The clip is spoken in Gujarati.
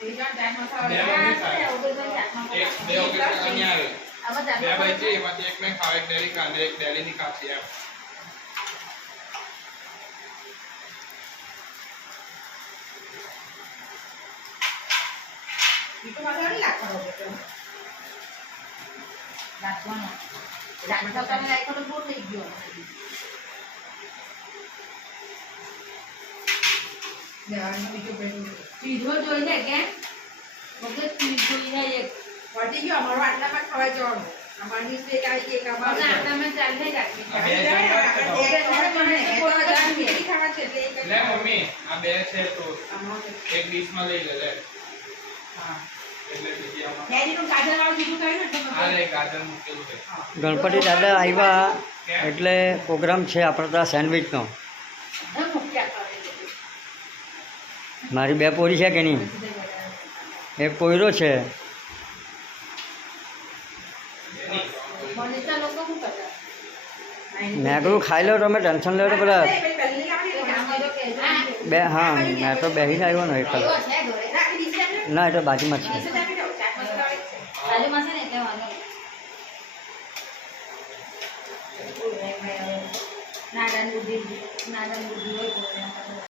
સેજવાન ચાટ મસાલો બે વખત અહીંયા આવે બે ભાઈ છે એમાંથી એક મેં ખાવ એક ડેલી કાંદે એક ડેલીની કાચી એમ મીઠો મસાલો નહીં નાખવાનો બેટો નાખવાનો ચાટ મસાલો તમે નાખો તો બહુ થઈ ગયો દેવાનું બીજો બેટો ચીજો જોઈને કે મગજ ચીજ જોઈને એક પડી ગયો અમારો આટલામાં ખવાઈ જવાનું અમારી સ્ટેક આવી એક અમારો આટામાં ચાલે રાખી આ બે લે મમ્મી આ બે છે તો એક ડીશમાં લઈ લે લે હા એટલે બીજી આમાં ડેડીનું ગાજર વાળું કીધું કર્યું ને તમે આ લે ગાજર મૂકેલું છે ગણપતિ દાદા આવ્યા એટલે પ્રોગ્રામ છે આપણે ત્યાં સેન્ડવિચનો મારી બે પોરી છે કે નહીં એક પોયરો છે મનીષા લોકો શું કરતા મેં કહ્યું ખાઈ લો તમે ટેન્શન લો તો પેલા બે હા મેં તો બેસીને આવ્યો ને એક કલાક ના એ તો બાજુમાં જ છે બાજુમાં છે ને એટલે વાંધો નાદાન બુદ્ધિ હોય